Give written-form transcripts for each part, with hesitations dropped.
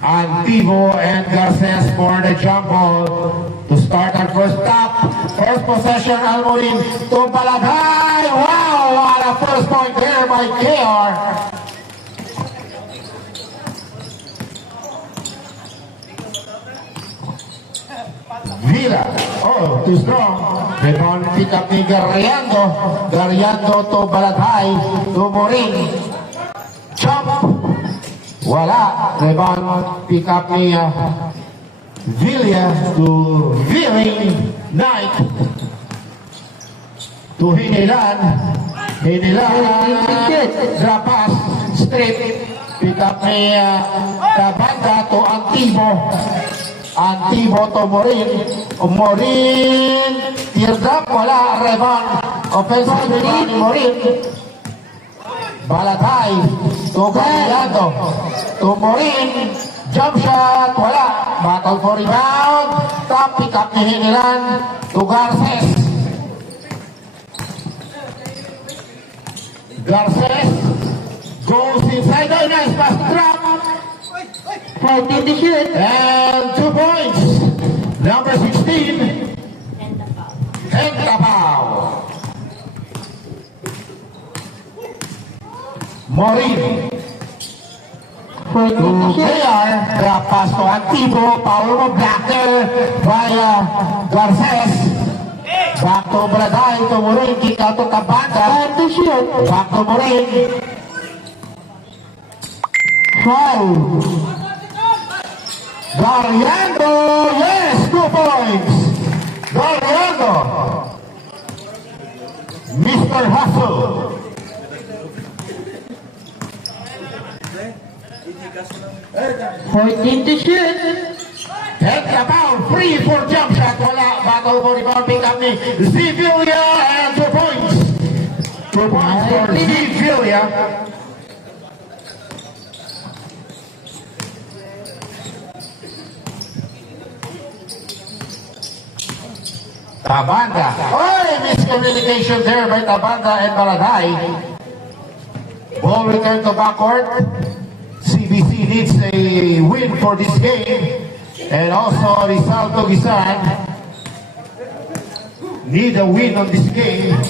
Antivo and Garces for the jump ball to start our first stop. First possession, Almorin to Balagay. Wow, what a first point there by KR. Villa, oh, too strong. Rebound pick up ni Garriando. Garriando to Balagay, to Morin. Jump. Wala. Rebound pick up ni Villa to Villing Knight. To Hinilan. Drop pass. Strip. Pick up ni Tabanda to Antivo. Antivo to Morin. Morin. Teardrop. Wala. Rebound. Offensive rebound ni Morin. Balagay to Garriando to Morin, jump shot, wala, battle for rebound, top pick up ni Hinilan to Garces. Garces goes inside, oh nice pass, drop, 14 to shoot, and 2 points, number 16, Hentapao. Morin to KR, drop pass to Antivo, power mo back there by Garces. Back to Balagay, to Morin, kick out to Tabanda, to shoot, back to Morin. Foul. Garriando, yes, 2 points. Garriando. Mr. Hustle. 14 to shoot. Hentapao, free for jump shot. Wala, battle for rebound, pick up ni Zivilia and 2 points. 2 points for Zivilia. Tabanda. Oh, miscommunication there by Tabanda and Balagay. Ball return to backcourt. CBC needs a win for this game, and also Rizal Togisan need a win on this game.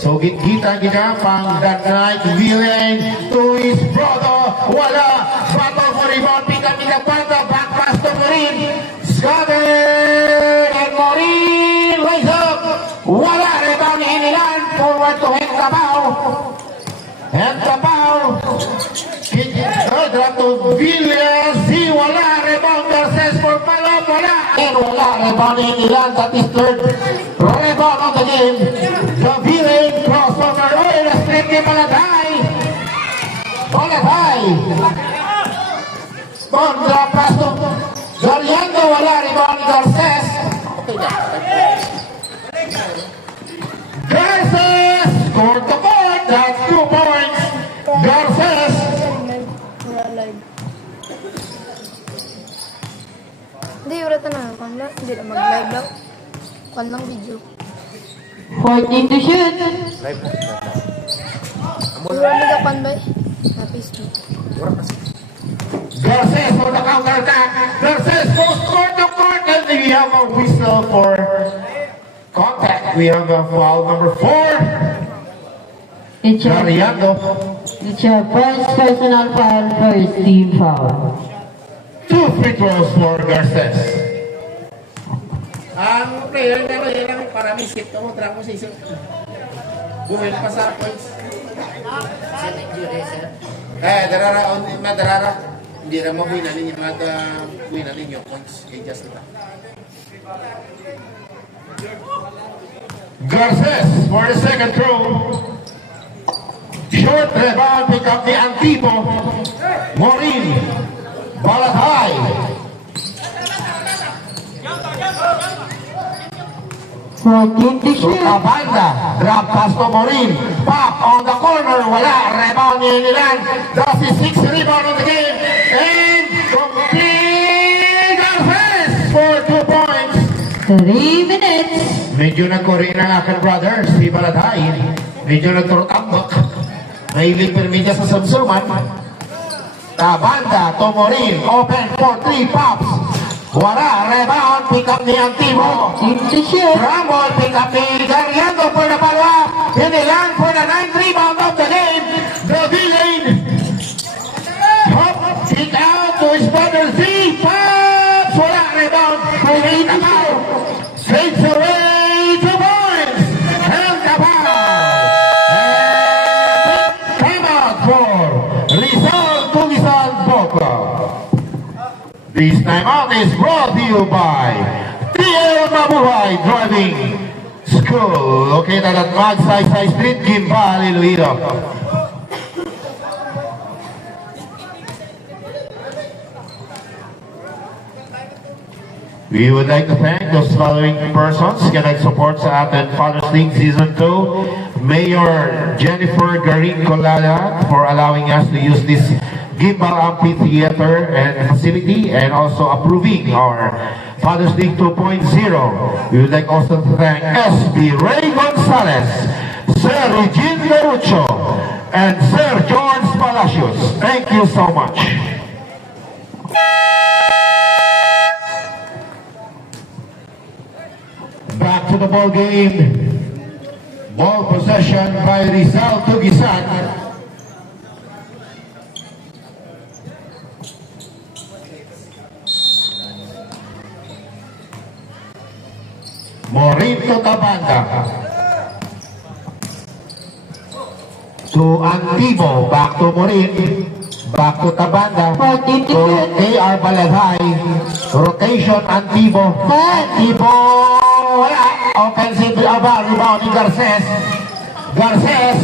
So kita pang that night, Villen to his brother, wala, battle for rebound, pick up the Panda, back pass to Morin, scattered, and Morin lays up, wala, rebound ni Hinilan, forward to Hentapao. Hentapao, drop to Villas, wala, rebound Garces for Palom, wala, and wala, rebound ni Hinilan, that is third rebound of the game. The Villen crossover, oh, the strip ni Balagay. Balagay. Contra pass to Garriando, wala, rebound ni Garces. Garces, score to point, that's 2 points. Garces. Hindi, uratan na. Hindi na mag-live lang. Kwan lang video. 14 to shoot. Hindi ka kwan ba eh? Na Facebook. Garces for the counter attack. Garces goes court to court, and we have a whistle for contact. We have a foul number 4. Garriando. It's your first personal foul, first team foul. 2 free throws for Garces. Ang player na lang para may shift mo, track mo sa isang buwin pa sa points. Darara, hindi na mabuhin natin yung buhin natin yung points kay Just na. Garces for the second throw. Short rebound, pick up ni Antivo. Morin. Balagay. Tabanda, drop pass to Morin. Pop on the corner, wala. Rebound ni Hinilan. That's his 6th rebound of the game. And complete Garces for 2 points. 3 minutes. Medyo nagkorin ang aking brother, si Balagay. Medyo nagturot-ambak. May iling permidya sa Samsuman. Tabanda, Tomorin, open for 3 pops. Wala, rebound, pick up ni Antibo. Team to shoot. Rumble, pick up ni Gariando for the follow-up. Hinilang for the 9th rebound of the game. The V-Lane. Hop, kick out to his brother Z. Pops, wala, rebound. Straight out. Straight away, 2 points. Held the ball. And time out for Rizal Tugisan Boca. This timeout is brought to you by TL Mabuhay Driving School, located at Magsaysay Street, Gimbal, Iloilo. We would like to thank those following persons connect support sa atin Father's League Season 2. Mayor Jennifer Garin Colada for allowing us to use this Gimbal Amphitheater and facility, and also approving our Father's League 2.0. We would like also to thank SB Ray Gonzalez, Sir Regine Derucho, and Sir George Palacios. Thank you so much. Back to the ball game. Ball possession by Rizal Tugisan. Morito Tabanda. To Antibo. Back to Morin. Back to Tabanda. To AR Balaghay. Rotation Antibo. Antibo. Wala. Offensive rebound ni Garces. Garces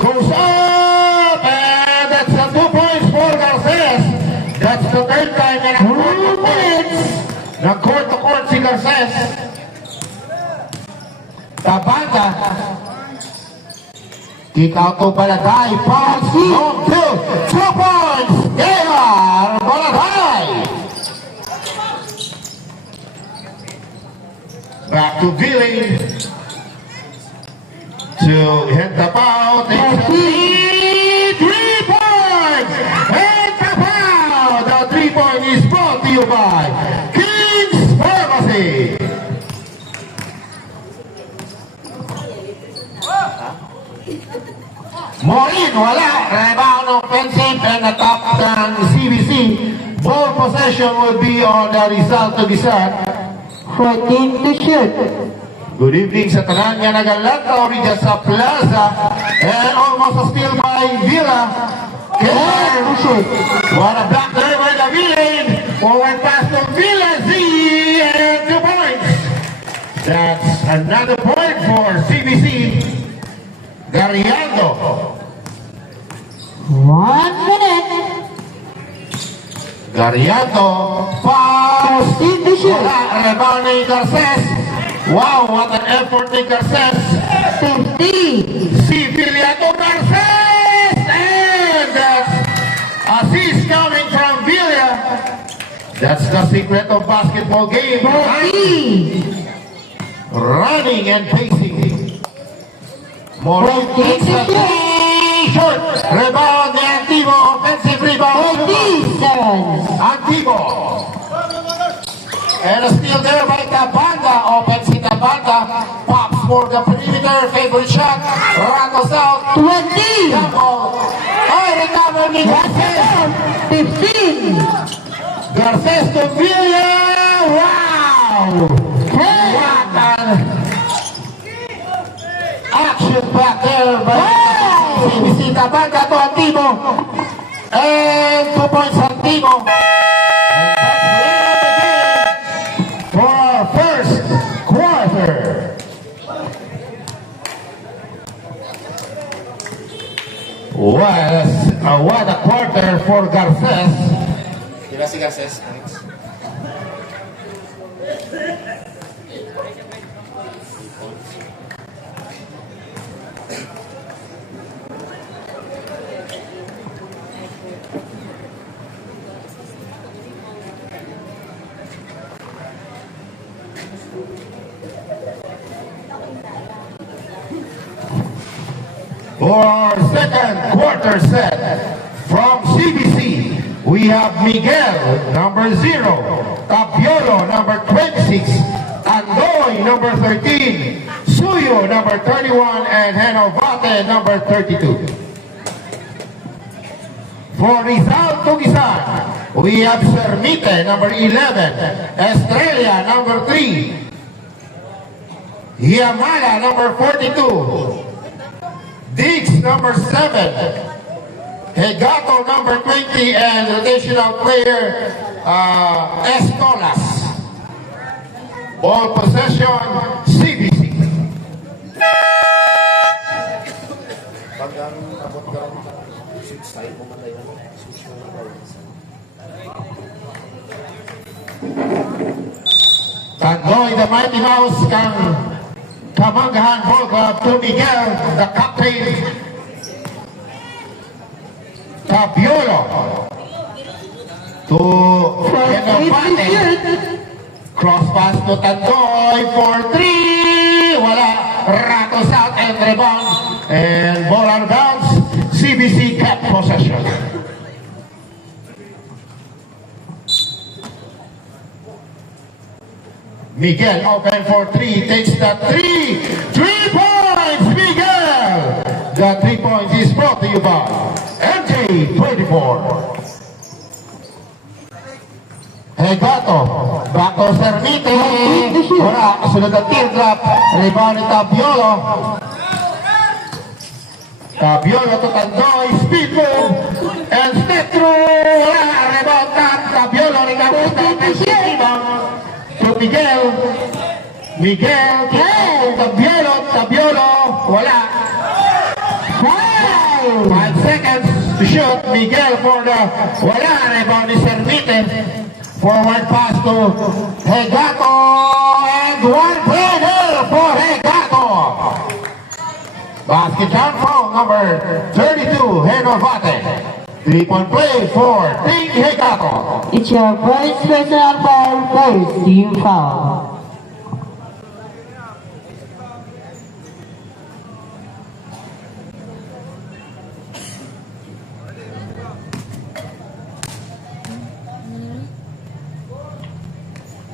goes up, and that's a 2 points for Garces. That's the 3rd time na nag-court to court si Garces. Tabanda. Kick out to Balaghay. Pass. Long 2 points. AR Balaghay. Back to Billy to hit the foul. 3 points. Hit the foul. The 3-point is brought to you by King's Pharmacy. Morin, wala. Rebound offensive and a top ng CBC. Ball possession will be on the result to be set. 14 to shoot. Good evening sa tanan nga nagalataw rin dyan sa plaza, and almost a steal by Villa. Killer to shoot. What a block there by the V-Lane. Forward pass to Villa Z, and 2 points. That's another point for CBC. Gariando. 1 minute. Gariando. Pass. 15 to shoot. Wala. Rebound ni Garces. Wow, what an effort ni Garces. 50. Si Viliato Garces. And that's assist coming from Villa. That's the secret of basketball game. 40. Running and pacing. Morin takes the three. Short. Rebound ni Antibo. Offensive rebound. 47. Antibo. And a steal there by Tabanda. Offensive Tabanda. Pops for the perimeter. Favorite shot. Rattles out. 20. Double. Oh, recover ni Garces. 15. Garces to Villa. Wow. What an action back there by CBC. Tabanda to Antibo. And 2 points Antibo. For our first quarter. What a quarter for Garces. Diba si Garces? Next. For our second quarter set. From CBC, we have Miguel, number 0. Tapiolo, number 26. Tandoy, number 13. Suyo, number 31. And Henovate, number 32. For Rizal Tugisan, we have Sermite, number 11. Estrella, number 3. Yamala, number 42. Diggs, number 7. Hegato, number 20. And rotational player, Estolas. Ball possession, CBC. Tandoy, the Mighty Mouse, kang Kamanggahan Ball Club to Miguel, the captain. Tapiolo to Henovate. Cross pass to Tandoy for 3. Wala. Ratos out and rebound. And ball out of bounds. CBC kept possession. Miguel open for 3. Takes the 3. 3 points, Miguel. The 3 points is brought to you by MJ 24. Hegato, back to Sermite. Wala, kasunod ang teardrop. Rebound ni Tapiolo. Tapiolo to Tandoy, speed move. And step through. Wala, rebound tap. Tapiolo, rebound tap. Rebound to Miguel. Miguel, Tapiolo, Tapiolo. Wala. 5 seconds to shoot. Miguel for the wala. Rebound ni Sermite. Forward pass to Hegato, and one player for Hegato. Basket down from number 32, Henovate. 3-point play for Team Hegato. It's your first personal foul, first team foul.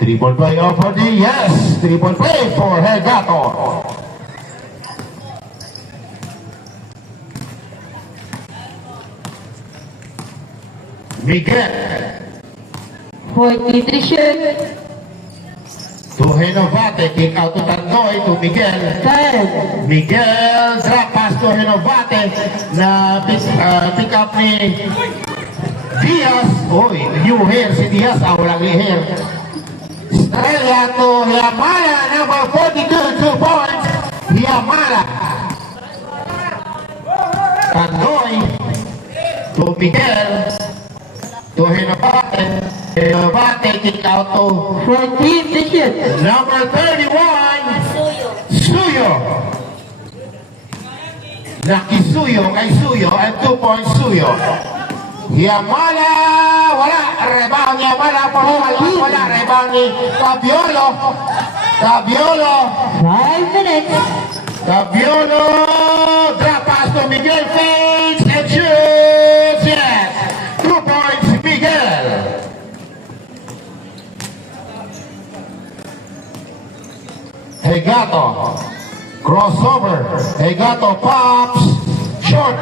Three-point play for the yes. 3-point play for Hegato. Miguel 43 shoot. to Henovate. Kick out to Tandoy to Miguel. 10. Miguel drop pass to Henovate na pick up ni Diaz. Uy, new hair si Diaz. Walang hair. Estrella to Yamala, number 42, 2 points. Yamala. Tandoy to Miguel. To Henovate. Henovate kick out to 14 to shoot. number 31. Suyo. Nakisuyo kay Suyo and 2 points Suyo. Yamala, wala. Rebound Yamala, wala. Rebound ni Tapiolo. Tapiolo. 5 minutes. Tapiolo. Drop pass to Miguel. Fakes and shoots. Yes. 2 points Miguel. Hegato. Crossover. Hegato pops. Short.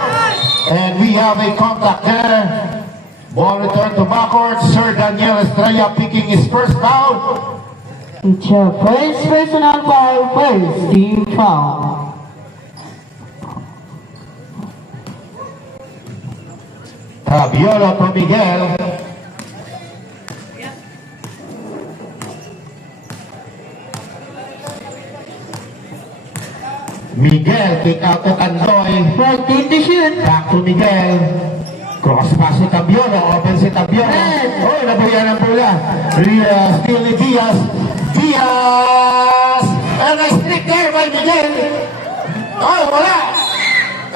And we have a contact there. Ball returned to backcourt. Sir Daniel Estrella picking his first foul. It's your first personal foul, first team foul. Tapiolo to Miguel. Miguel kick out to Tandoy. 14 to shoot. Back to Miguel. Cross pass to Tapiolo. Open si Tapiolo. Oh, nabuyan ang bola. Steal ni Diaz. Diaz! And a strip there by Miguel. Oh, wala.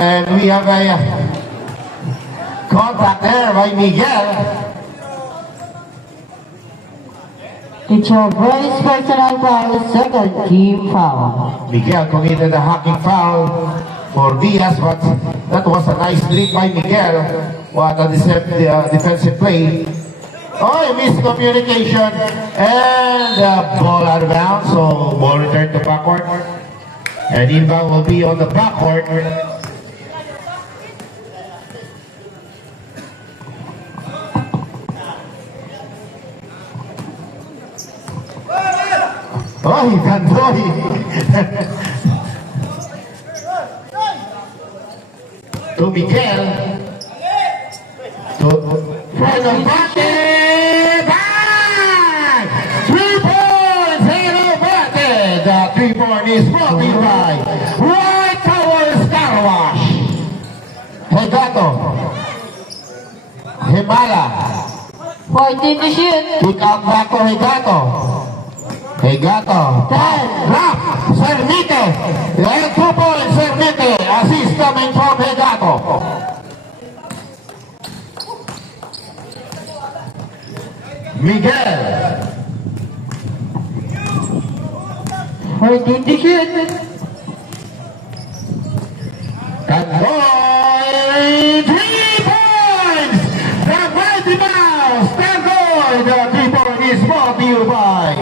And we have a contact there by Miguel. It's your first personal foul, second team foul. Miguel committed a hacking foul for Diaz, but that was a nice lead by Miguel. What a defensive play. Oh, miscommunication. And ball out of bounds. So ball returned to backward. And inbound will be on the backward. Oh, Gandoy. To Miguel. To Fernandante. Back! 3 points. Fernandante. The 3-point is brought to you by White Towers Car Wash. Hegato. Himala. 14 to shoot. Kick out back to Hegato. Hegato. Drop. Cermite. And 2 points. Cermite. Assist coming from Hegato. Miguel. 14 to shoot. Tandoy. 3 points. The Mighty Mouse. Tandoy. The 3-point is brought to you by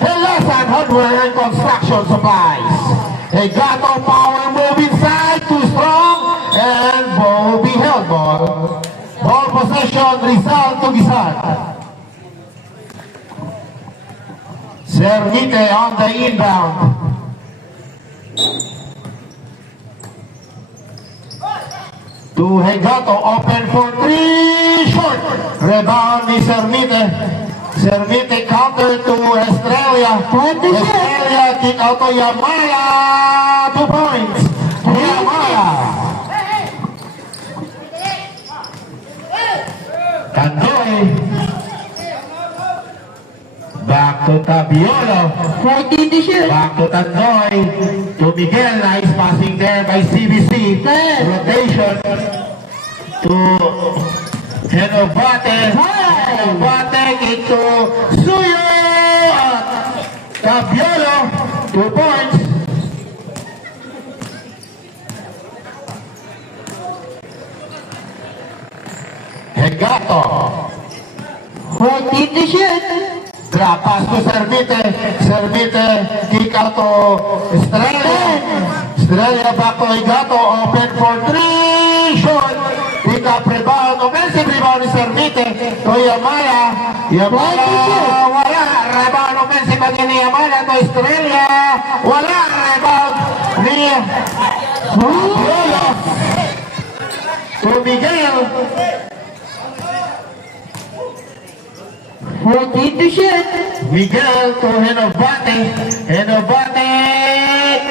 Helasan Hardware and Construction Supplies. Hegato power move inside. Too strong. And ball will be held ball. Ball possession. Rizal to Gizan. Cermite on the inbound. To Hegato, open for 3, short. Rebound ni Cermite. Cermite counter to Estrella. Estrella kick out to Yamala. 2 points. Yamala. Tandoy. Back to Tabiolo. 14 to shoot. Back to Tandoy. To Miguel. Nice passing there by CBC. Rotation to Genovate. Genovate kick to Suyo. Tabiolo. 2 points. Hegato. 14 to shoot. Drop pass to Cermite. Cermite kick out to Estrella. Estrella back to Hegato. Open for 3. Short. Pick up rebound. Offensive rebound ni Cermite. To Yamala. Yamala. Wala. Rebound offensive again ni Yamala. To Estrella. Wala. Rebound ni Yolo. To Miguel. 14 to shoot. Miguel to Genovate. Genovate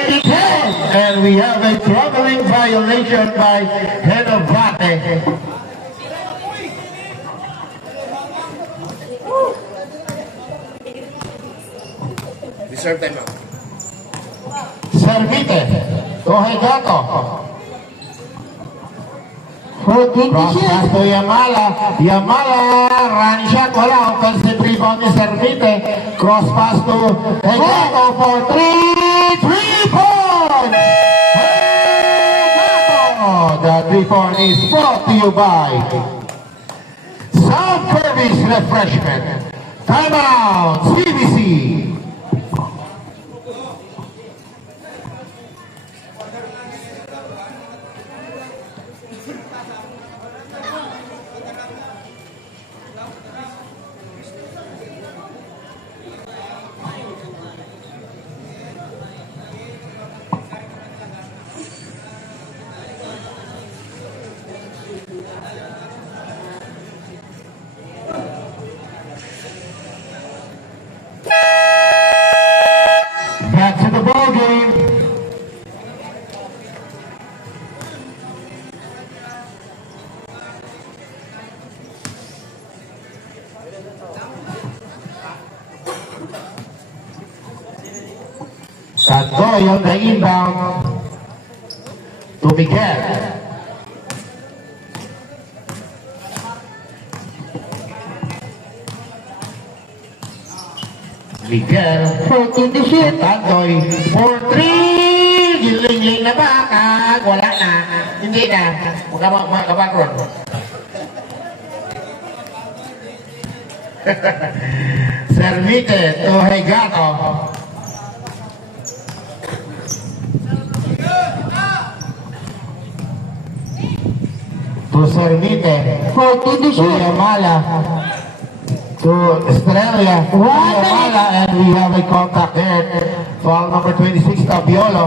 kick out. And we have a troubling violation by Genovate. Reserve time out. Cermite to Hegato. 14 to Cross shoot. pass to Yamala. Yamala, run shot, wala. Offensive rebound ni Cermite. Cross pass to Hegato for 3. 3 points! Hegato! The 3-point is brought to you by South Kirby's Refreshment. Timeout, CBC. Back to the ball game. Tandoy on the inbound to Miguel. Miguel 14 to shoot. Tandoy for 3. Giling-ling na ba? Wala na. Hindi na. Magkabag ron. Servite to Hegato. To Servite. 14 to To shoot. Yamala. To Estrella. To Yamala. And we have a contact there. Foul number 26, Tabiolo.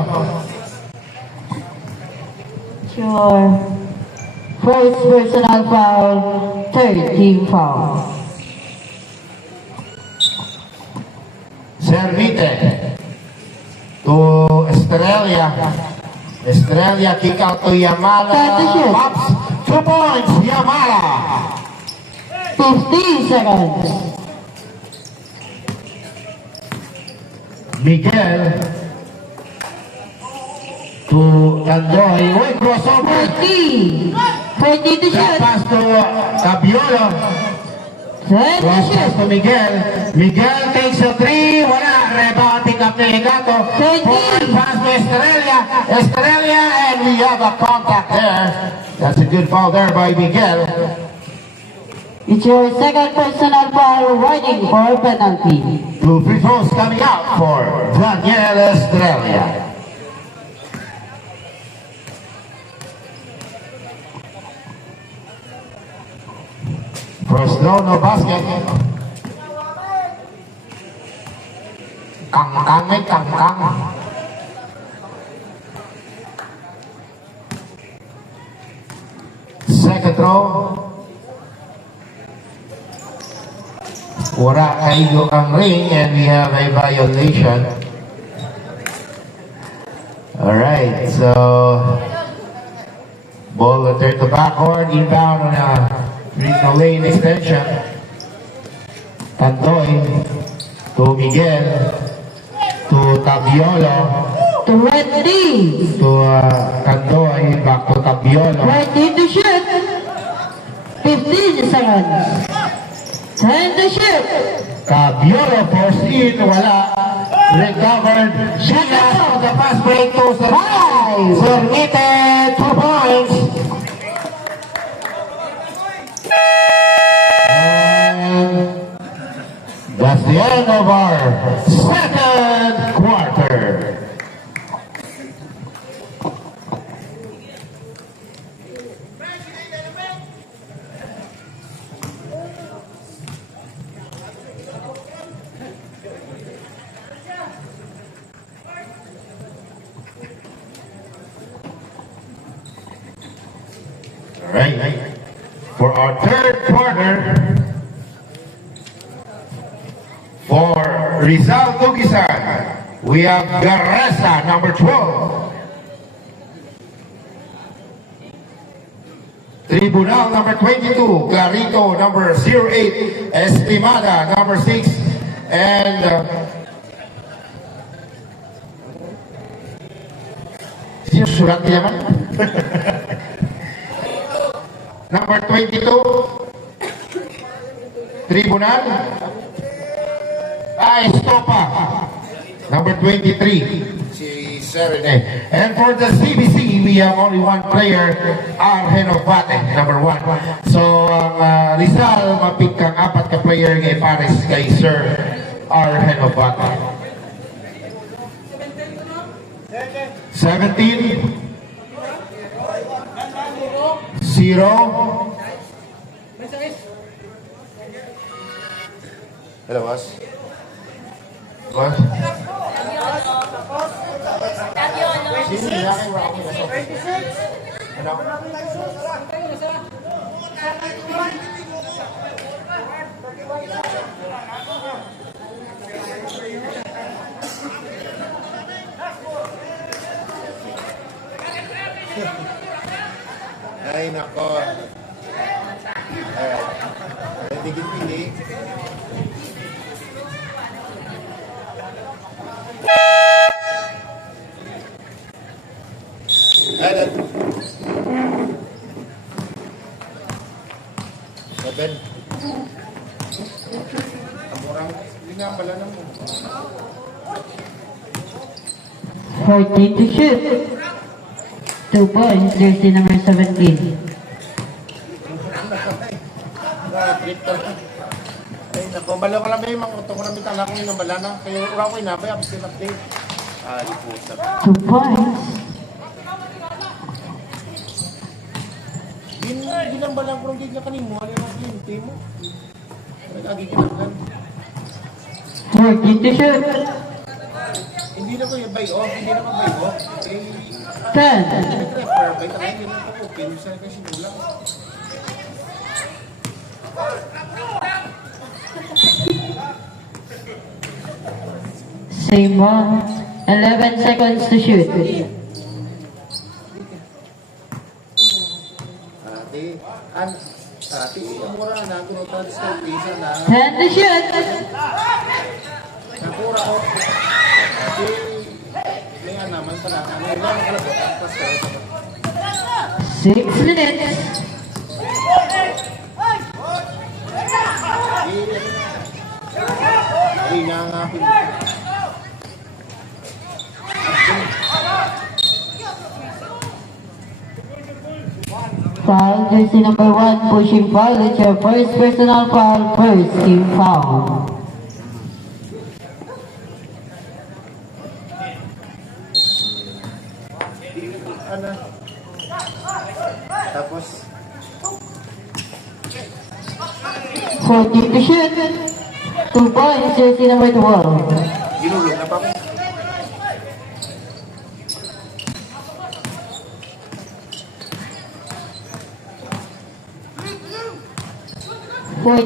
Sure. First personal foul, third team foul. Servite to Estrella. Estrella kick out to Yamala. Time to shoot. Pops. 2 points, Yamala. 15 seconds. Miguel to Tandoy. Wait, crossover. 14. 14 to That shoot. pass to Tabiolo. 10 to Cross pass shoot. to Miguel. Miguel takes a 3. Wala. Rebound pick up to Higato. 13. Forward pass to Estrella. Estrella, and we have a contact there. That's a good foul there by Miguel. It's your second personal foul, warning for penalty. 2 free throws coming out for Daniel Estrella. First throw, no basket. Kang-kang may kang-kang. Second throw. Wala kayo ang ring and we have a violation. Alright, so ball will turn to backward, inbound on a regional lane extension. Tandoy to Miguel to Tabiolo 20. to Tandoy, back to Tabiolo. 20 to shoot. 15 seconds. 10 to shoot. Tabiolo forced in, wala. Recovered. Sheila to the fast break to Five. Servite, 2 points. And that's the end of our second quarter. All right. For our third quarter, for Rizal Tugisan, we have Garresa, number 12. Tribunal, number 22. Clarito, number 08. Estimada, number 6. And sino surat niya man? Number 22, Tribunal. Estopa. Number 23, si Serene. And for the CBC, we have only one player, Argen Ovate, number 1. So, ang Rizal, mapik kang 4 ka player kay Paris kay Sir Argen Ovate. 17. 0. Hello, boss. Boss? Sino yung aking rock? Ano? Ay, nako. Digit-pili. Ay, Seven. Murang, hindi nga pala na mo. 14 to shoot. 2 points, jersey number 17. Ay, nako. Kung bala ko lang ba yung mga utong ko namin tala kong inambala na. Kaya ura ko inabay, abis yung update. Ay, puta. 2 points. Ginambalan ko lang din na kanimo. Ano yung kliyente mo? Nag-agi kinaglan. 14 to shoot. Hindi na ko yung buy off. Hindi na ko buy off. Eh, 10. nag-refer. Kaya tayo hindi na ko open. Saan kasi nulang. Same one. 11 seconds to shoot. Ate, ang mura na. Kunutan sa pisa na. 10 to shoot. Nakura ko. Ate, may naman pala. Ano yung lang nakalabot. Tapos kayo. 6 minutes. Ay, nangangapin. Foul, jersey number 1, pushing foul. It's your first personal foul, first team foul. Ano? Tapos, 14 to shoot. 2 points, jersey number 12. ginulog na pa ko.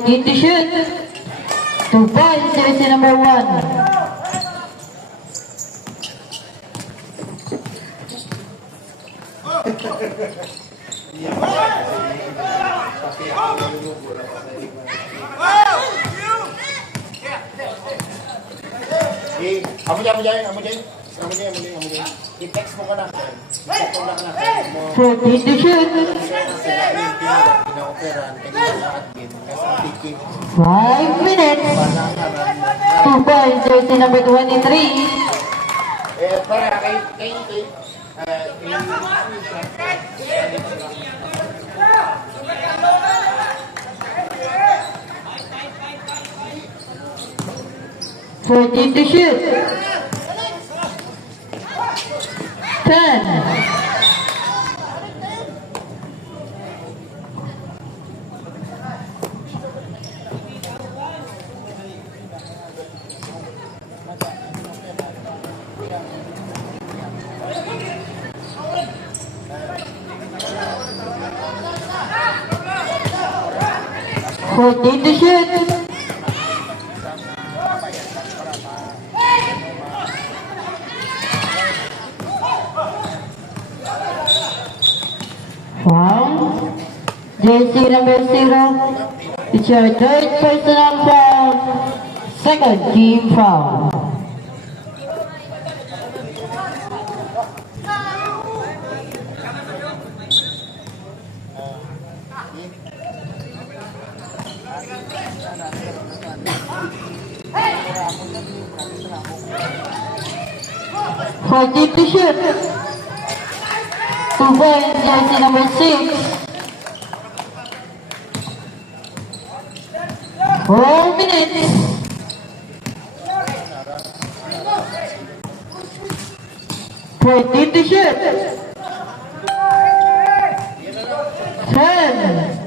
To shoot. 2 points, jersey number 1. Eh, amo dyan. I-text mo ka na. I-text mo na ka na. 14 to shoot. Pinaoperan. Kaya-admin. Kasi ang ticket. 5 minutes. 2 points, jersey number 23. Eh, para kay, Fourteen to shoot. 10. Fourteen to shoot. Foul. Jersey number 0. It's your third personal foul. Second team foul. Fourteen to shoot. 2 points, jersey number 6. 4 minutes. 14 to shoot. 10.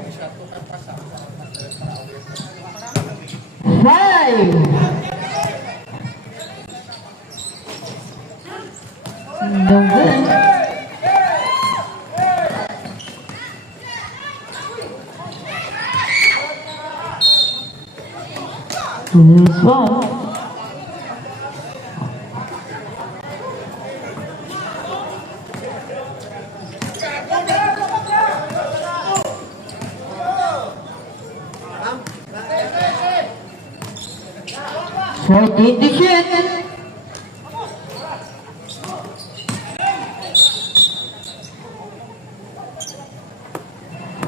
5. No good. Lose ball. Fourteen to shoot.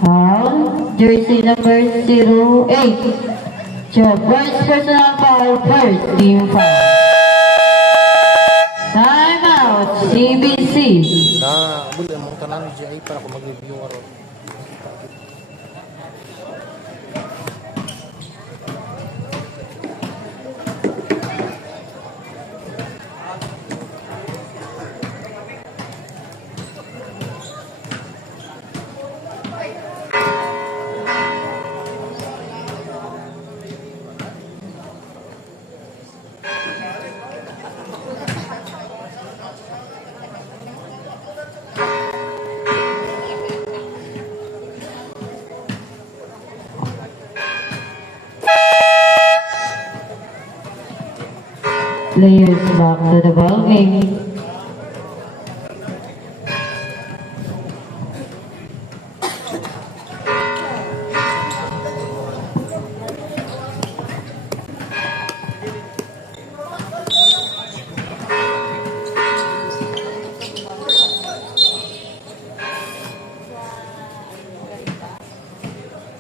Foul, jersey number 08. Your first personal foul, first team foul. Time out, CBC. na buli mong tanan ni GI para ko mag-review aron. Players back to the ball game.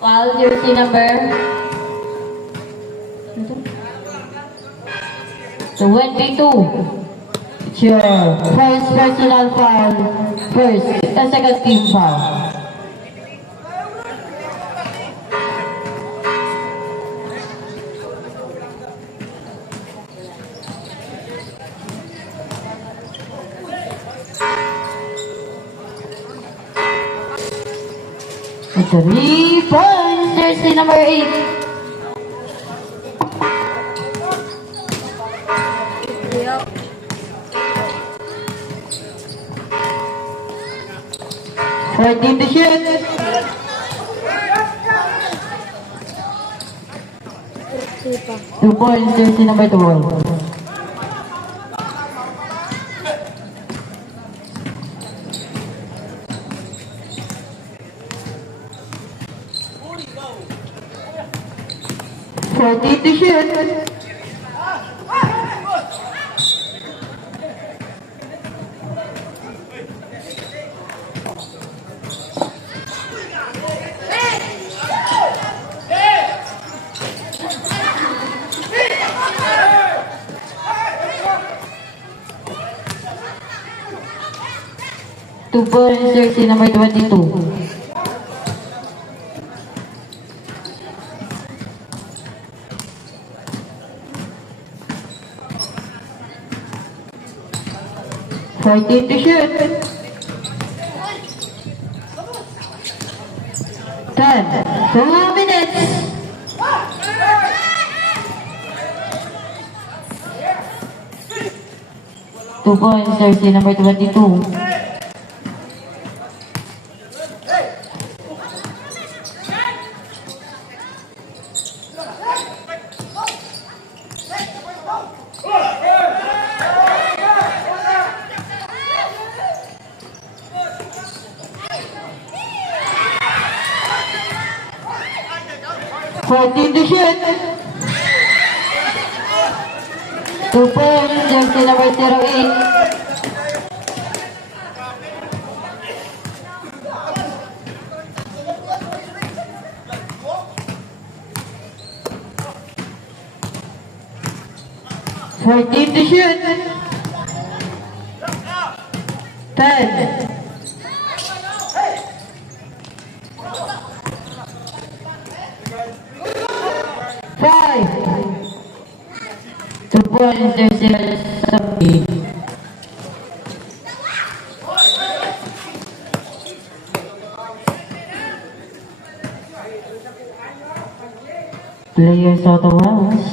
Foul jersey number 22. It's your first personal foul, first and second team foul. It's a 3 points, jersey number 8. Yup. Fourteen to shoot. Sige pa. 2 points, jersey number 12. Fourteen to shoot. Two points, jersey number 22. Fourteen to shoot. 10. 2 minutes. Two points, jersey number 22. Fourteen to shoot. 2 points, jersey number 08. Fourteen to shoot. 10. Five. 2 points, jersey number 17. Players out of bounds.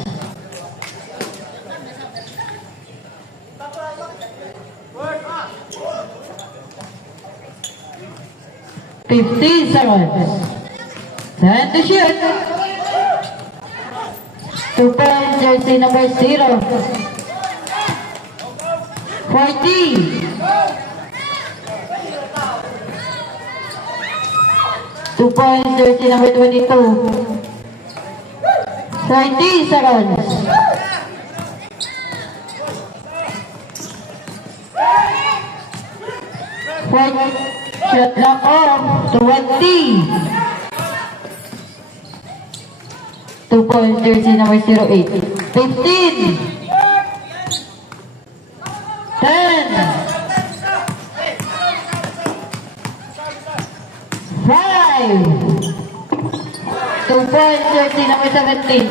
Fifteen seconds. 10 to shoot. 2 points, jersey number 0. 40. 2 points, jersey number 22. 30 seconds. Shot clock off. 20. 2 points, jersey number 08. 15. 10. 5. 2 points, jersey number 17.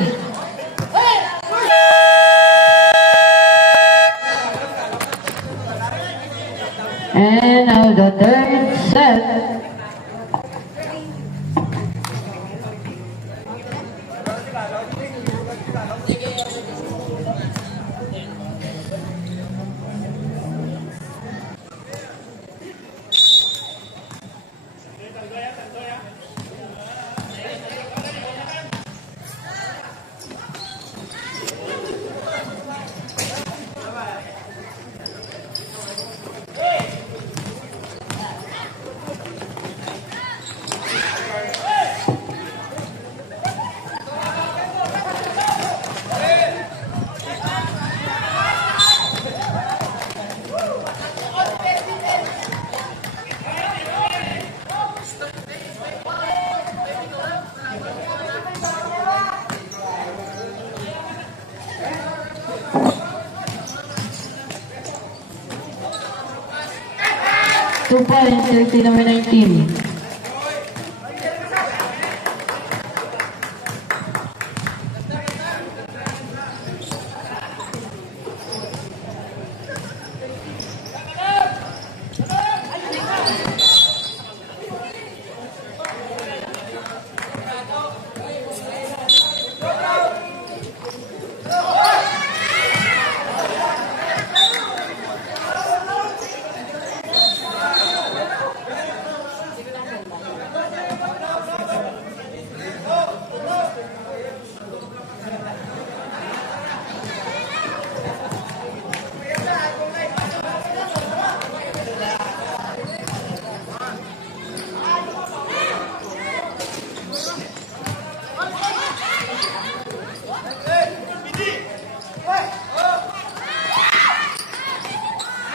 And now the third set. 2 points, jersey number 19.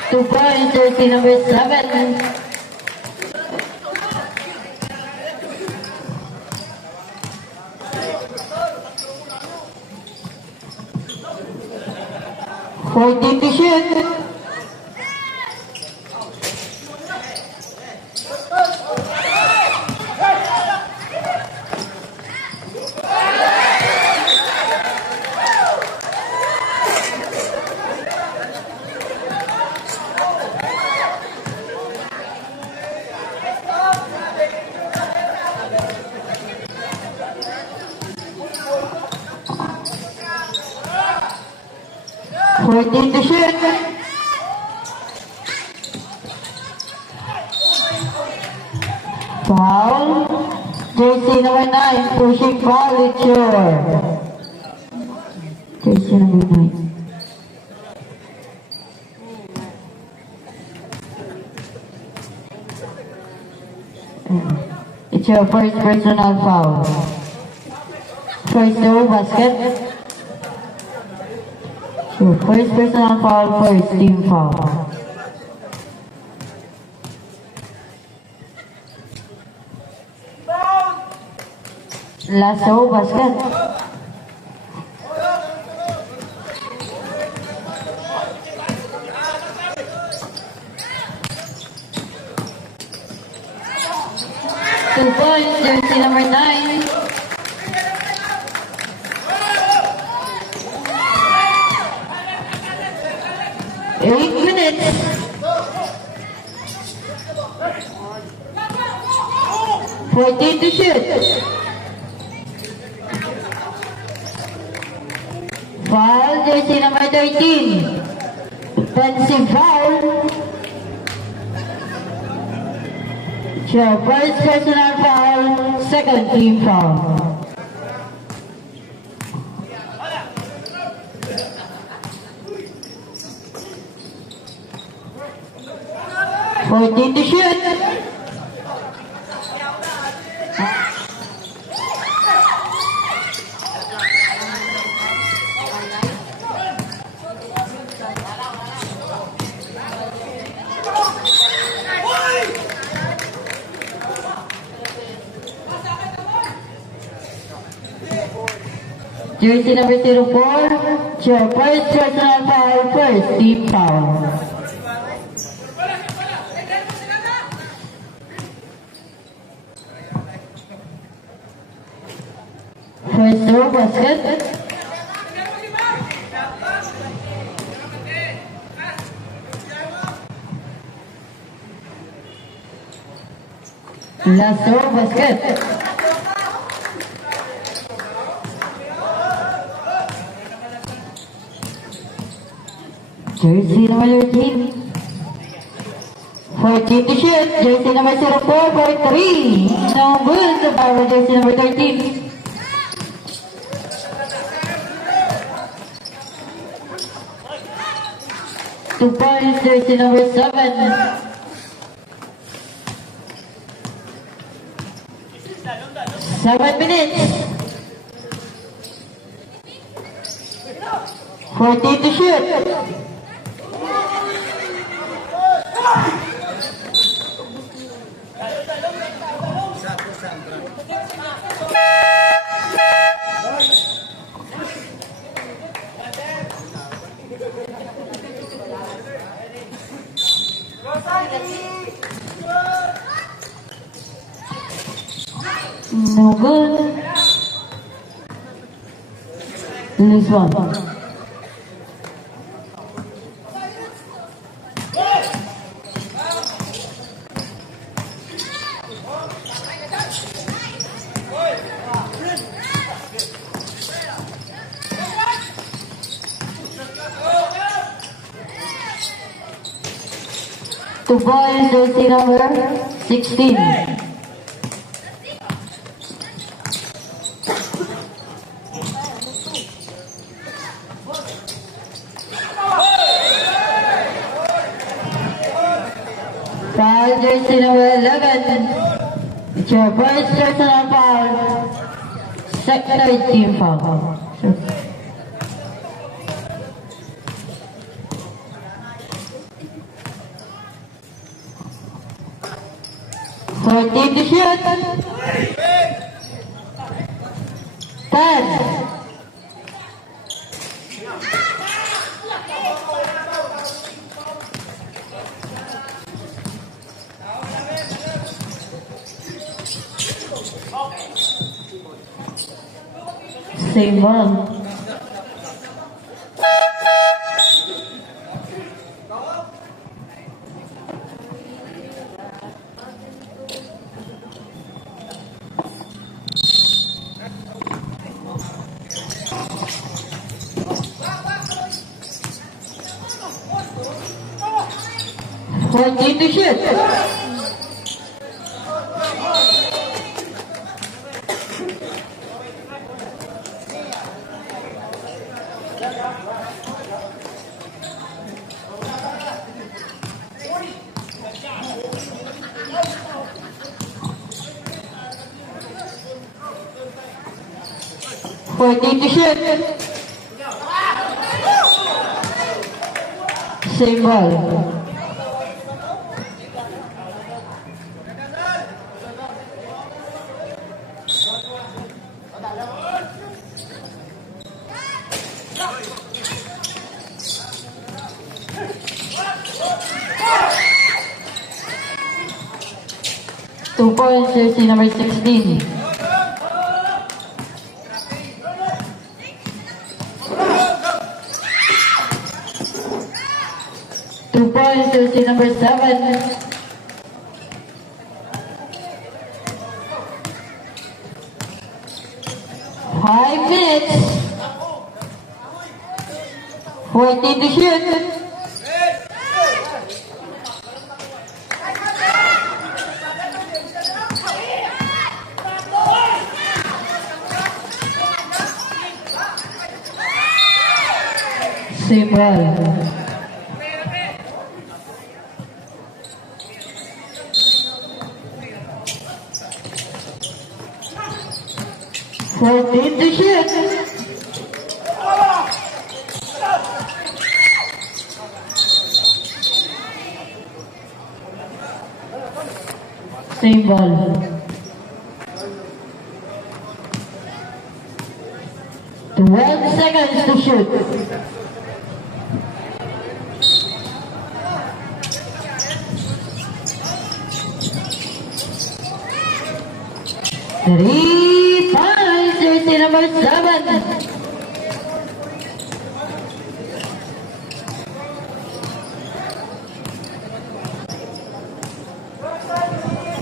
Two points, jersey number 7. Fourteen to shoot. Fourteen to shoot. Foul. Jersey number 9, pushing foul, it's your. Jersey number 9. It's your first personal foul. First no basket. So first personal foul, first team foul. Lasso basket. Two points, jersey number 9. Eight minutes. Fourteen to shoot. Foul, jersey number 13. Offensive foul. Your first personal foul, second team foul. Fourteen to shoot. Jersey number 04, your first personal foul, first team foul. First throw basket. Last throw basket. Jersey number 13. 14 to shoot. Jersey number 04 for 3. No good. The power jersey number 13. Two points, jersey number 7. Seven minutes. 14 to shoot. No good. Release one. To boys, jersey number 16. Foul, jersey number 11. It's your boys' personal foul. Second team foul. 14 to shoot. 10. Same one. Fourteen to shoot. Fourteen to shoot. Same ball. Two points, jersey number 16. Two points, jersey number 7. Five minutes. 14 to shoot. Same ball. Fourteen to shoot. Same ball. 12 seconds to shoot. Three points, jersey number 7.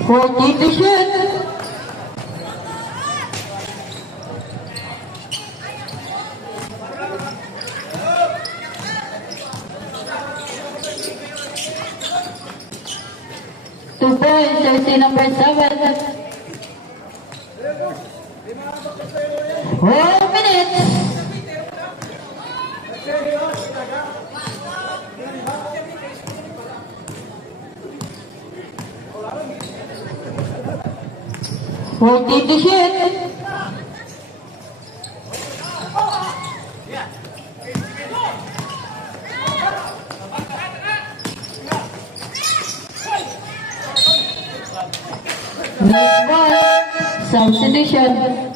Fourteen to shoot. Two points, jersey number 7. 4 minutes. Fourteen to shoot. Next ball, substitution.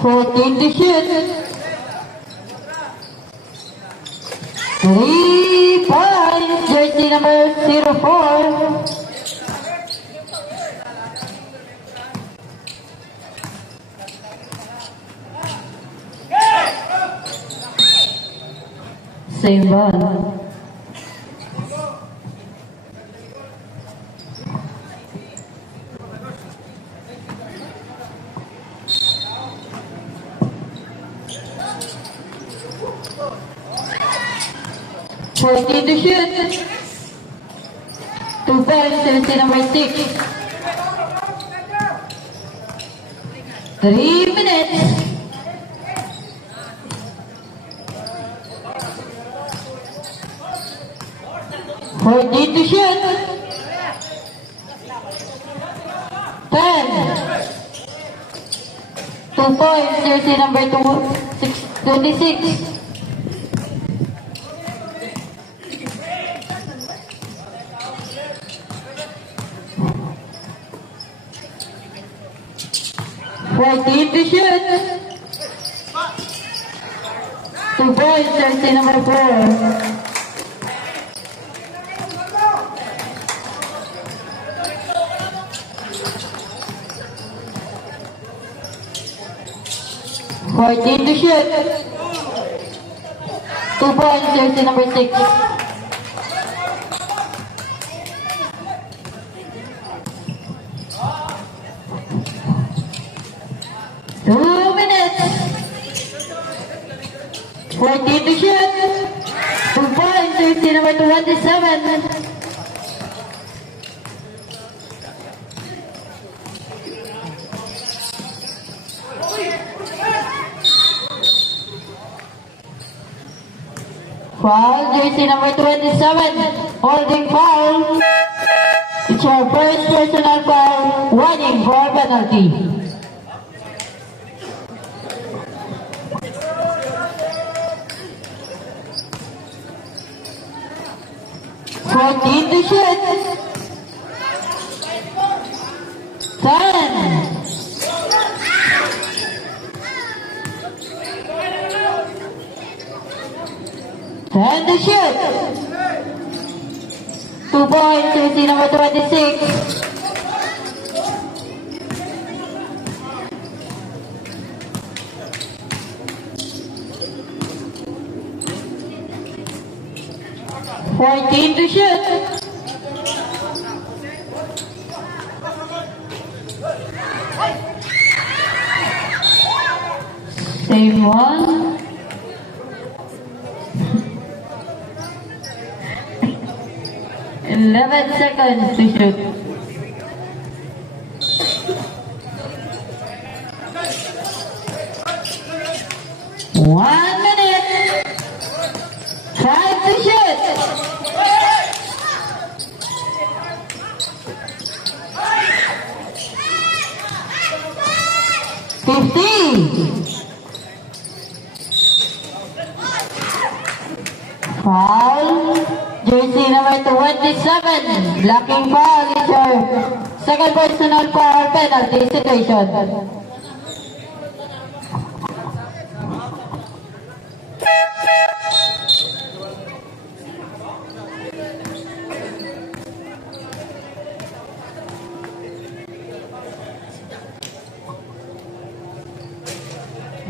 14 to shoot. 3 points, jersey number 04. Same ball. Fourteen to shoot. 2 points, jersey number 6. 3 minutes. 14 to shoot. 10. 2 points, jersey number 26. 14 to shoot. 2 points, jersey number 4. 14 to shoot. 2 points, jersey number 6. 2 minutes. 14 to shoot. 2 points, jersey number 27. 4, jersey number 27, holding foul. It's your first personal foul, warning for penalty. To shoot. 10. 10 to shoot. 2 points, jersey number 26. 14 to shoot. Same one. 11 seconds to shoot. One minute. 5 to shoot. 50. Foul. Jersey number 27. Blocking foul is your second personal foul penalty situation.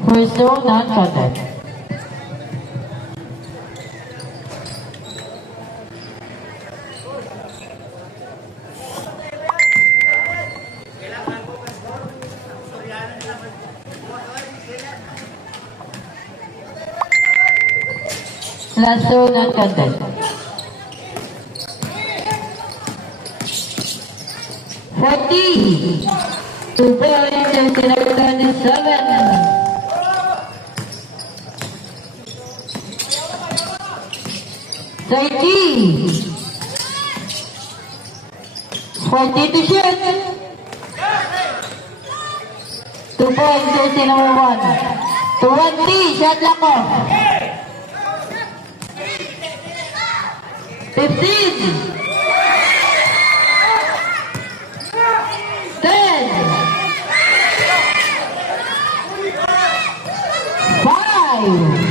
First zone, non-contact. Last zone, non-contact. 40. 2 points, jersey number 27. 30. 40 to shoot. 2 points, jersey number 1. 20, shot lock off. 15. 10. 1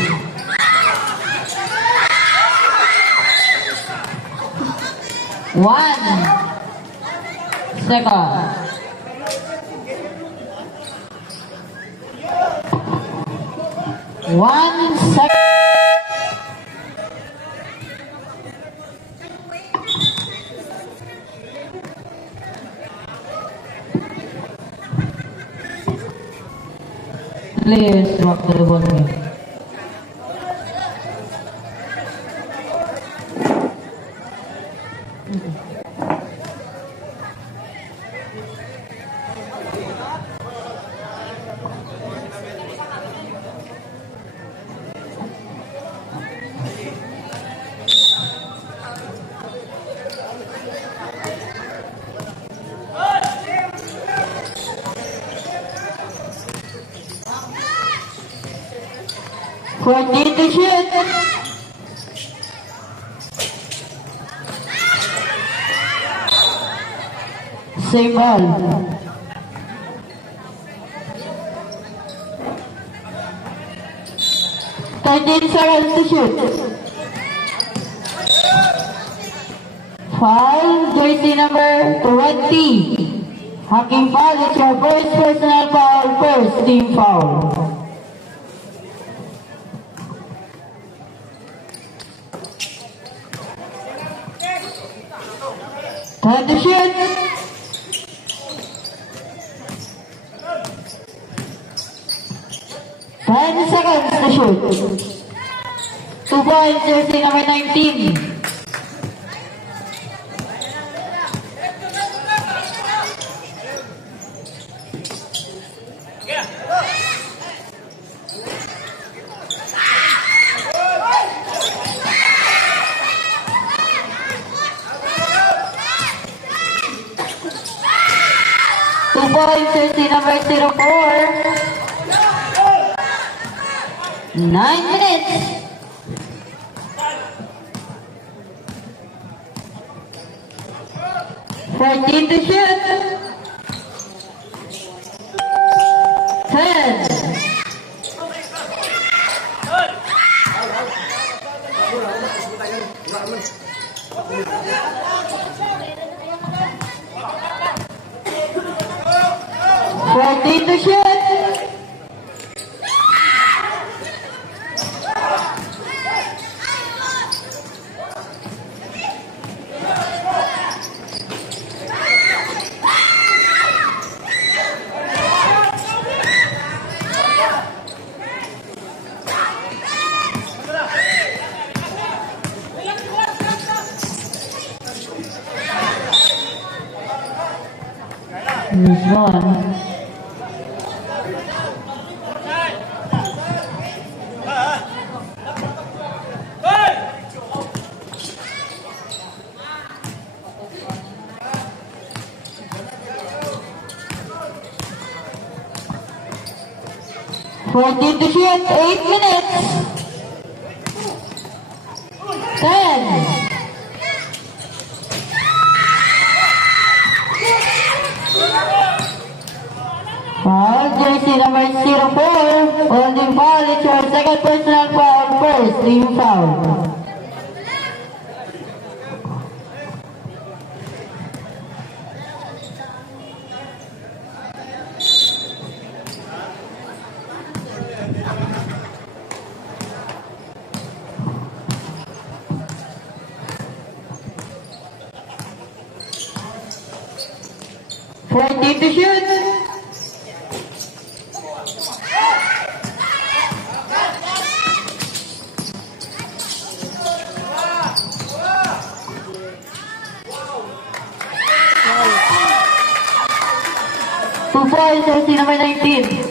second. One second. Players back to the ball game. Fourteen to shoot. Same ball. 13 seconds to shoot. Foul, jersey number 20. Hacking foul, it's your first personal foul, first team foul. Time to shoot. 10 seconds to shoot. 2 points, jersey number 19. Points, jersey number 04. 9 minutes. Fourteen to shoot. 10. Fourteen to shoot. This one. Fourteen to shoot, 8 minutes. 10. Foul, jersey number 04. Holding foul, it's your second personal foul, first team foul. Fourteen to shoot. Two points, jersey number 19.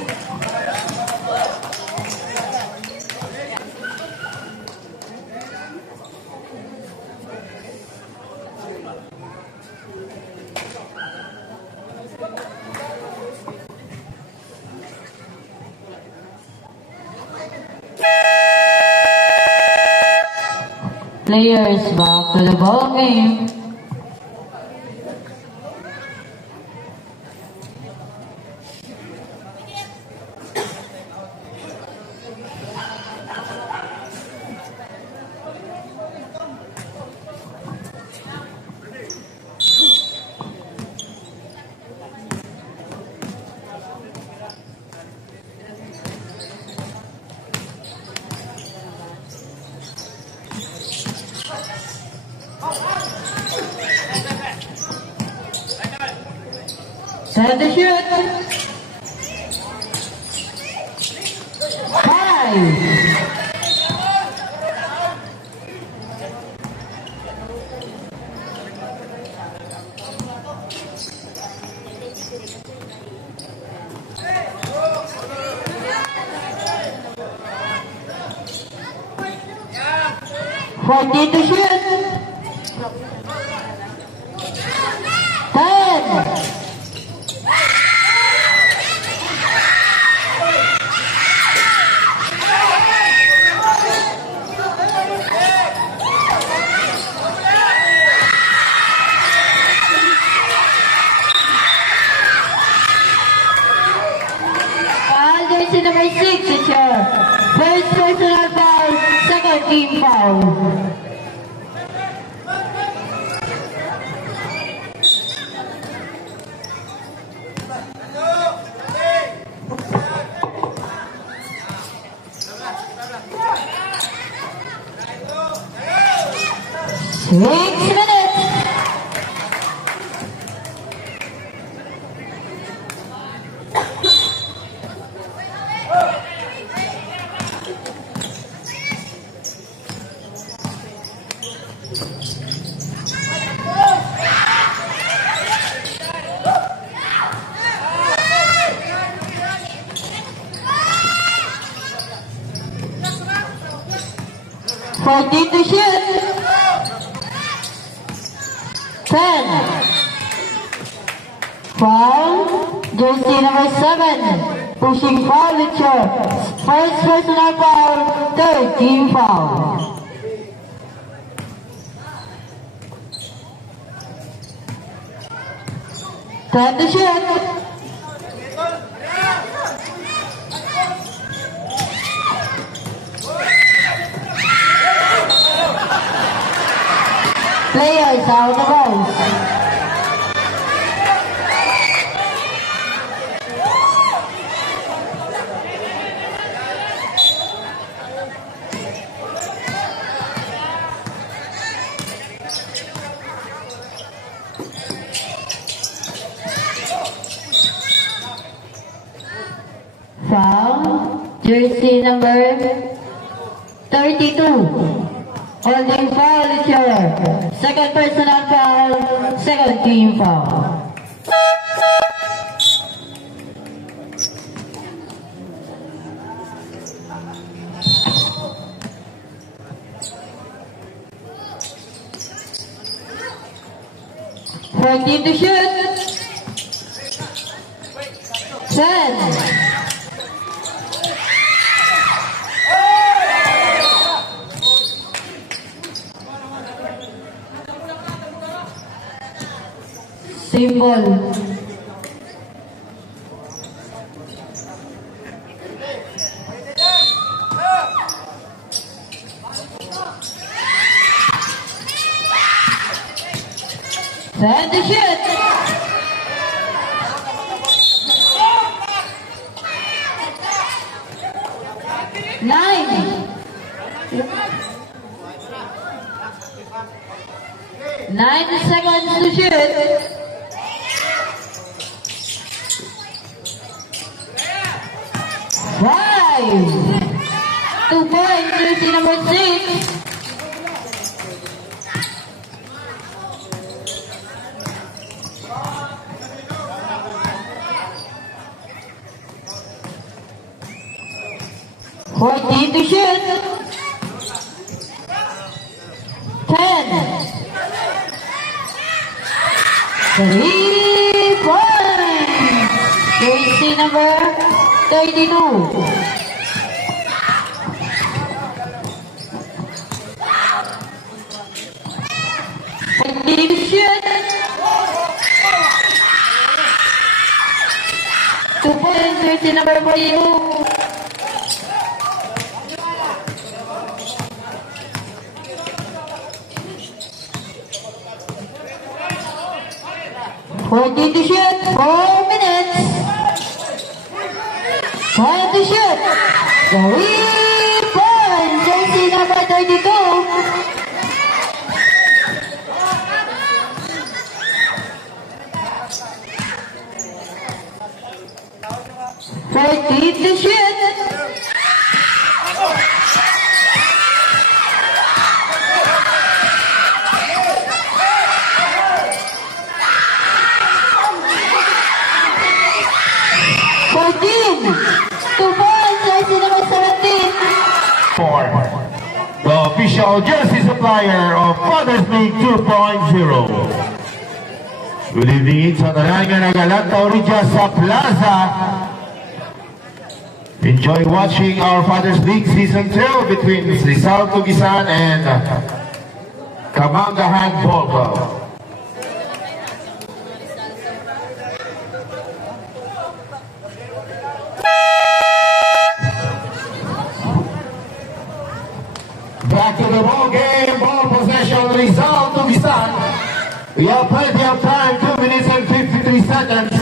Players back to the ball game. Set to shoot. 5. 14 to shoot. 10. Foul jersey number 6, it's your first personal foul, second team foul. Six minutes. Fourteen to shoot. 10. Foul, jersey number 7, pushing foul with your first personal foul, third team foul. Time to shoot. Players out the balls. Foul, jersey number 32. Holding foul is your second personal foul, second team foul. Fourteen to shoot. 10. Symbol. Set to shoot. 9. 9 seconds to shoot. 5. 2 points, jersey number 6. Fourteen to shoot. 10. 3 points. Jersey number 32. Fourteen to shoot. 2 points, jersey number 42. 14 to shoot, 4 minutes. 5 to shoot. 3 points, jersey number 32. 14 to shoot. The official jersey supplier of Father's League 2.0. Good evening sa tanan nga nagalantaw rin dyan sa plaza. Enjoy watching our Father's League Season 2 between Rizal Tugisan and Kamangahan Ball Club. Back to the ball game, ball possession, Rizal Tugisan. We have plenty of time, 2 minutes and 53 seconds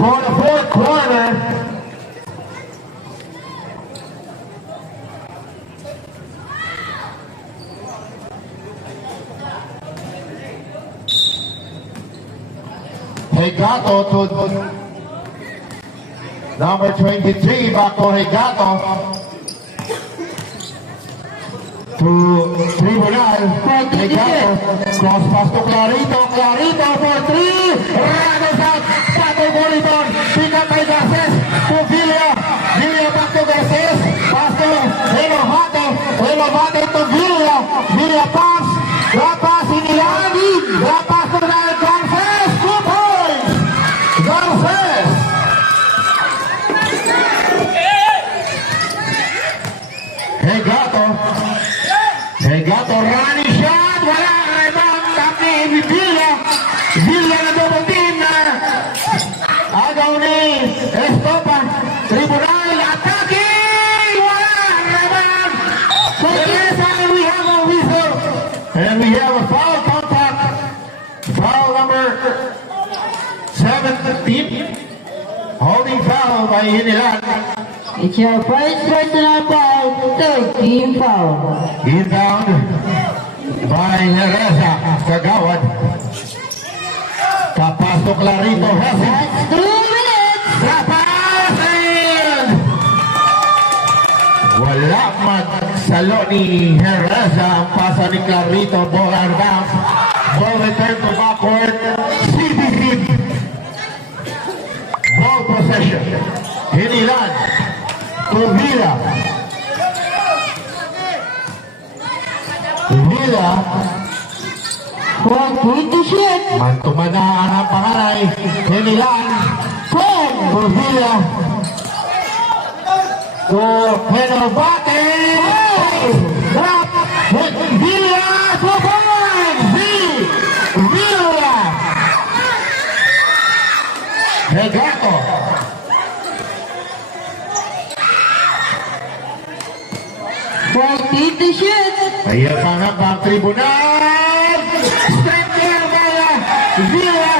for the fourth quarter. Hegato to number 23, back to Hegato. To Tribunal, Hegato, cross pass to Clarito, Clarito for 3, runners out, Pato Boliton, pick up by Garces, to Villa, Villa back to Garces, pass to Elovato to Villa, Villa pass, drop pass in Ilani, drop pass to Garces, 2 points, Garces. Hegato running shot, wala rebound, tapi Villa na double team na agaw ni Estopa, Tribunal, attacking, wala rebound, so yes, and we have a whistle, and we have a foul contact, foul number 17, holding foul by Hinilan. It's your first personal foul, third team foul. Inbound by Herrera, Kagawad. Kapasok Clarito, Hesi. That's 2 minutes. Rapasin! Wala magsalo ni Herrera ang pasa ni Clarito. Ball out of bounds. Ball return to backward. CBC. Ball possession. Hinilan. To Villa. Villa. 14 to shoot. Mantumana ang pangaray. Hinilan. To Villa. To Henovate. Drop. Villa. 2 points. Villa. Hegato. To shoot. Ayan pa nga ang tribunal. Straight there by Villa.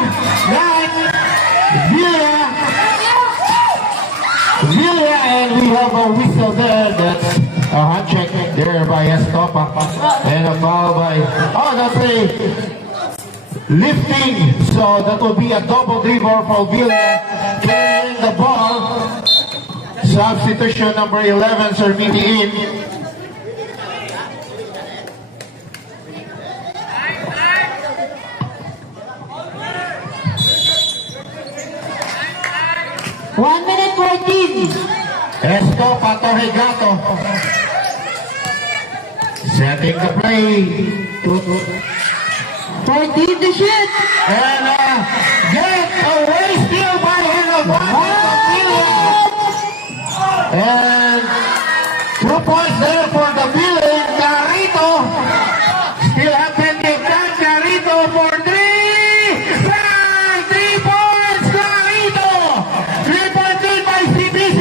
Villa, and we have a whistle there. That's a hand check there by Estopa. And a foul by, that's a lifting. So that will be a double dribble for Villa. Carrying the ball. Substitution number 11, Sermini in. One minute 14. Estopa to Hegato. Setting the play. 14 to shoot. And get away still by Henovate. And 2 points there for the Villa. Carito. Still have plenty of time. Carito for 3. 3 points, Carito. 3 points lead by CBC.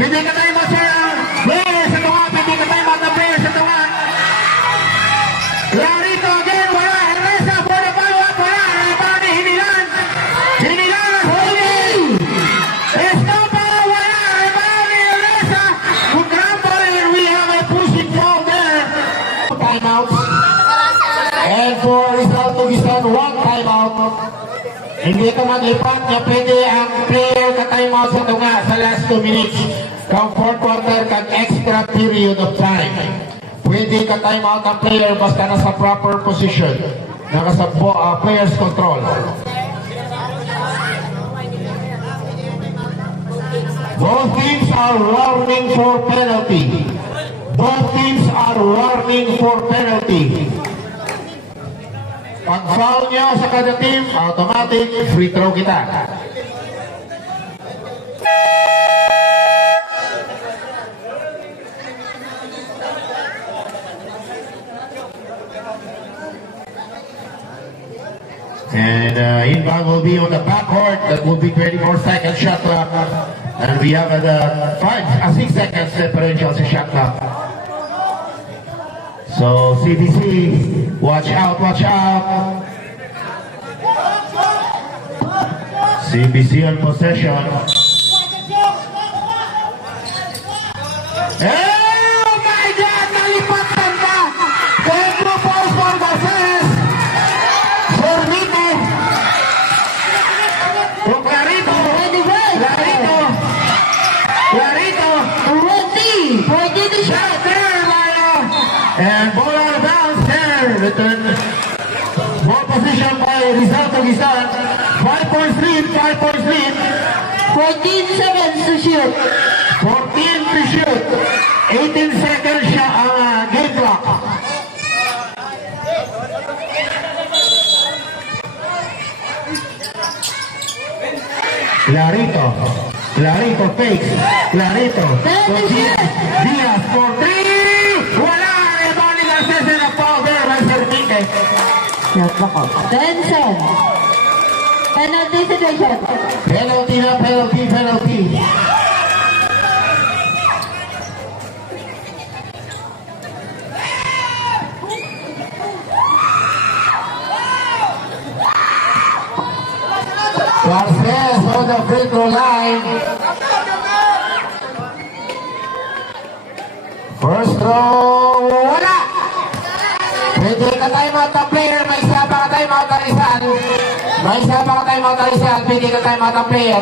Pwede ka tayo player sa tunga. Pwede ka tayo player sa tunga. Carito again. Wala. Herrera for the follow-up. Wala. Rebound ni Hinilan. Hinilan holding. Estopa. Wala. Rebound ni Herrera. Hindi ka maglipat nga pwede ang player ka timeout sa tunga sa last 2 minutes. Kang 4th quarter kag extra period of time. Pwede ka timeout ang player basta nasa proper position. Nasa player's control. Both teams are warning for penalty. Both teams are warning for penalty. Pag foul nyo sa kada team, automatic free throw kita. And inbound will be on the backcourt. That will be 24-second shot clock. And we have a 6 seconds differential sa shot clock. So CBC, watch out, watch out. CBC on possession. Oh my God! Nalipatan pa! Pedro Paul for Garces! Sormite! Kung Clarito! Clarito! Ready to shot. There, Lila! And ball out of bounds there. Return. Ball position by Rizal Tugisan. 5-point lead, 5-point lead. 14 seconds to shoot. 14 to shoot. 18 seconds siya ang game clock. Clarito fakes. Clarito. Diaz for 3. Wala. Ebony Garces in a foul there by Sermite. Benson. Penalty situation. Penalty na penalty. Garces on the free throw line. First throw, wala! Pwede ka timeout ang player, may isa pa ka timeout ang Rizal. Pwede ka timeout ang player.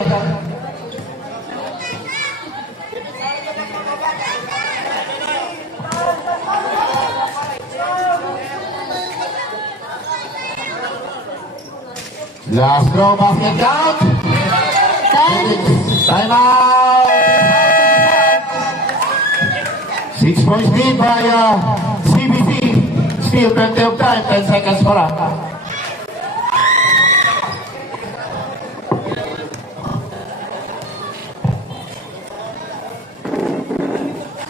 Last throw, basket count. Time out. 6 points lead by CBC. Still plenty of time, 10 seconds for us.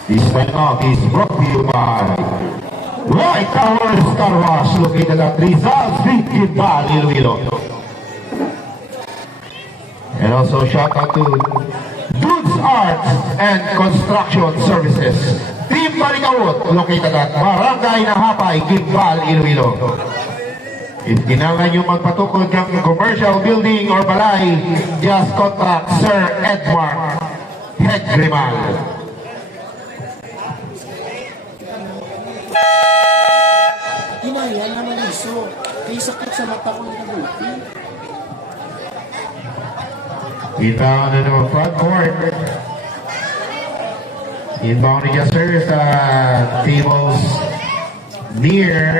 This time out is brought to you by White Towers Car Wash, located at Rizal Street, Kimbal, Iloilo. And also shout out to Dudes Arts and Construction Services. Team Barikawot, located at Barangay Nahapay, Kimbal, Iloilo. If kinangan nyo magpatukod ng commercial building or balay, just contact Sir Edmar Hegrimal. Hinayaan naman iso. Kaya sakit sa mata ko na buti. Inbound into a front court. Inbound ni Jasser sa tables near.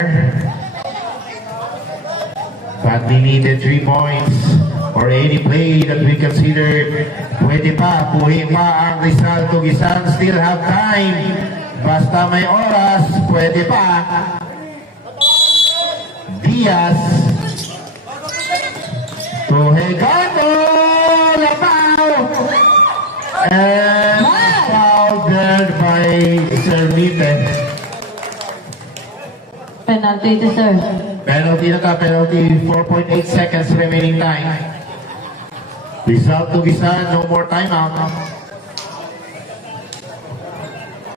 Badly needed 3 points or any play that we consider. Pwede pa, puhi pa ang Rizal Tugisan. Still have time. Basta may oras, pwede pa. Diaz. Tuhegano. Labaw. And fouled there by Sermite. Penalty to serve. Penalty na ka, penalty. 4.8 seconds remaining time. Rizal Tugisan, no more timeout.